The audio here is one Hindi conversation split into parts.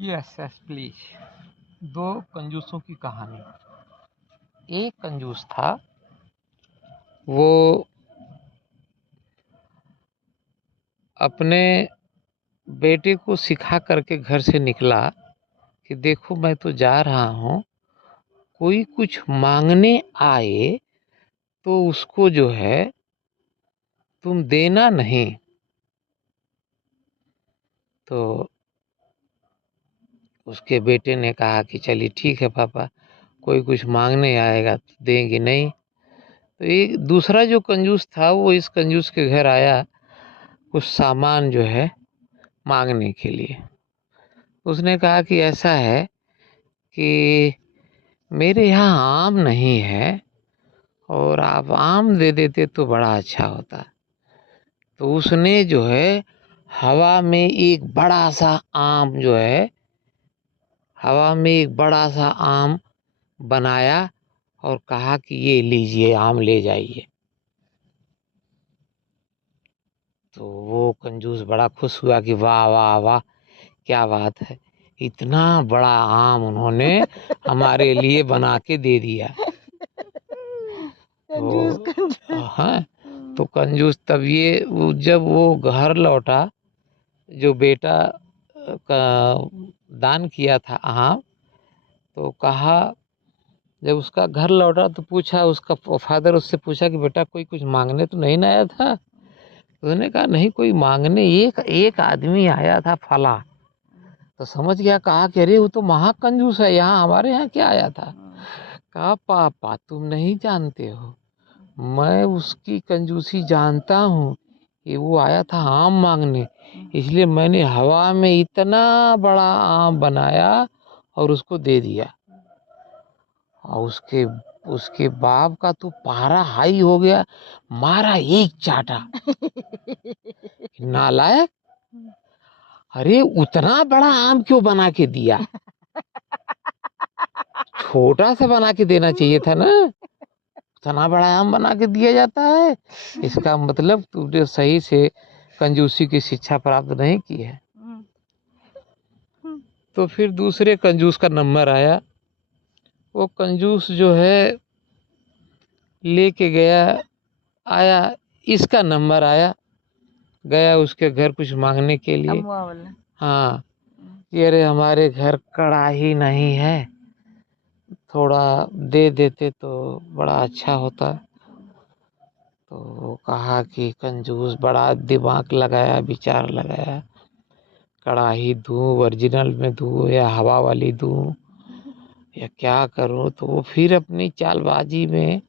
Yes yes please. दो कंजूसों की कहानी। एक कंजूस था, वो अपने बेटे को सिखा करके घर से निकला कि देखो मैं तो जा रहा हूँ, कोई कुछ मांगने आए तो उसको जो है तुम देना नहीं। तो उसके बेटे ने कहा कि चलिए ठीक है पापा, कोई कुछ मांगने आएगा तो देंगे नहीं। तो एक दूसरा जो कंजूस था वो इस कंजूस के घर आया कुछ सामान जो है मांगने के लिए। उसने कहा कि ऐसा है कि मेरे यहाँ आम नहीं है और आप आम दे देते तो बड़ा अच्छा होता। तो उसने जो है हवा में एक बड़ा सा आम जो है हवा में एक बड़ा सा आम बनाया और कहा कि ये लीजिए आम ले जाइए। तो वो कंजूस बड़ा खुश हुआ कि वाह वाह वाह, क्या बात है, इतना बड़ा आम उन्होंने हमारे लिए बना के दे दिया। तो हाँ, तो कंजूस तब जब वो घर लौटा, जो बेटा का दान किया था आम, तो कहा, जब उसका घर लौटा तो पूछा, उसका फादर उससे पूछा कि बेटा कोई कुछ मांगने तो नहीं ना आया था। उसने कहा नहीं, कोई मांगने एक एक आदमी आया था फला। तो समझ गया, कहा कि अरे वो तो महाकंजूस है, यहाँ हमारे यहाँ क्या आया था। कहा पापा तुम नहीं जानते हो, मैं उसकी कंजूसी जानता हूँ कि वो आया था आम मांगने, इसलिए मैंने हवा में इतना बड़ा आम बनाया और उसको दे दिया। और उसके उसके बाप का तो पारा हाई हो गया, मारा एक चाटा। नालायक, अरे उतना बड़ा आम क्यों बना के दिया, छोटा सा बना के देना चाहिए था ना, इतना बड़ा आम बना के दिया जाता है। इसका मतलब तुमने सही से कंजूसी की शिक्षा प्राप्त नहीं की है। तो फिर दूसरे कंजूस का नंबर आया। वो कंजूस जो है लेके गया, आया, इसका नंबर आया, गया उसके घर कुछ मांगने के लिए। हाँ, कि अरे हमारे घर कढ़ाई नहीं है, थोड़ा दे देते तो बड़ा अच्छा होता। तो वो कहा कि कंजूस बड़ा दिमाग लगाया, विचार लगाया, कढ़ाई दूँ ओरिजिनल में दूँ या हवा वाली दूँ या क्या करूँ। तो वो फिर अपनी चालबाजी में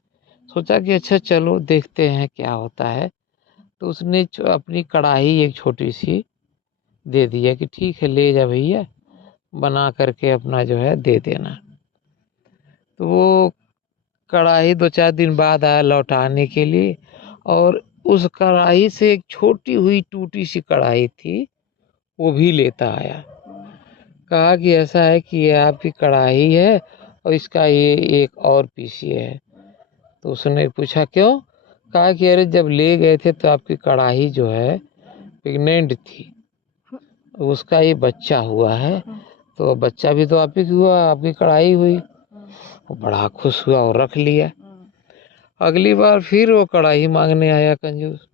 सोचा कि अच्छा चलो देखते हैं क्या होता है। तो उसने अपनी कढ़ाई एक छोटी सी दे दिया कि ठीक है ले जा भैया, बना करके अपना जो है दे देना। तो वो कढ़ाई 2-4 दिन बाद आया लौटाने के लिए, और उस कढ़ाई से एक छोटी हुई टूटी सी कढ़ाई थी, वो भी लेता आया। कहा कि ऐसा है कि ये आपकी कढ़ाई है और इसका ये एक और पीस ये है। तो उसने पूछा क्यों। कहा कि अरे जब ले गए थे तो आपकी कढ़ाई जो है प्रेग्नेंट थी, उसका ये बच्चा हुआ है, तो बच्चा भी तो आप ही हुआ, आपकी कढ़ाई हुई। वो बड़ा खुश हुआ और रख लिया। अगली बार फिर वो कढ़ाई मांगने आया कंजूस।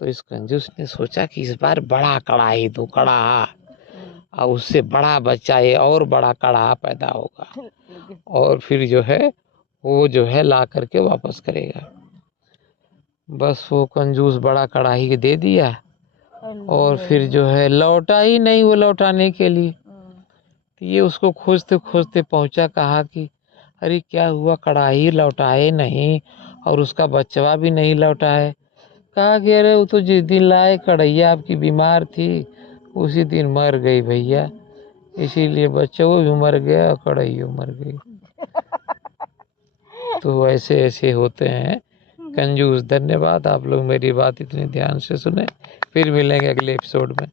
तो इस कंजूस ने सोचा कि इस बार बड़ा कढ़ाई दूं, कढ़ा, और उससे बड़ा बच्चा ये और बड़ा कढ़ा पैदा होगा, और फिर जो है वो जो है ला करके वापस करेगा। बस वो कंजूस बड़ा कढ़ाई दे दिया और फिर जो है लौटा ही नहीं वो लौटाने के लिए। तो ये उसको खोजते खोजते पहुंचा, कहा कि अरे क्या हुआ, कढ़ाई लौटाए नहीं और उसका बच्चा भी नहीं लौटाए। कहा कि अरे वो तो जिस दिन लाए कढ़ैया आपकी बीमार थी, उसी दिन मर गई भैया, इसीलिए बच्चा वो भी मर गया और कढ़ैया मर गई। तो ऐसे ऐसे होते हैं कंजूस। धन्यवाद, आप लोग मेरी बात इतनी ध्यान से सुने। फिर मिलेंगे अगले एपिसोड में।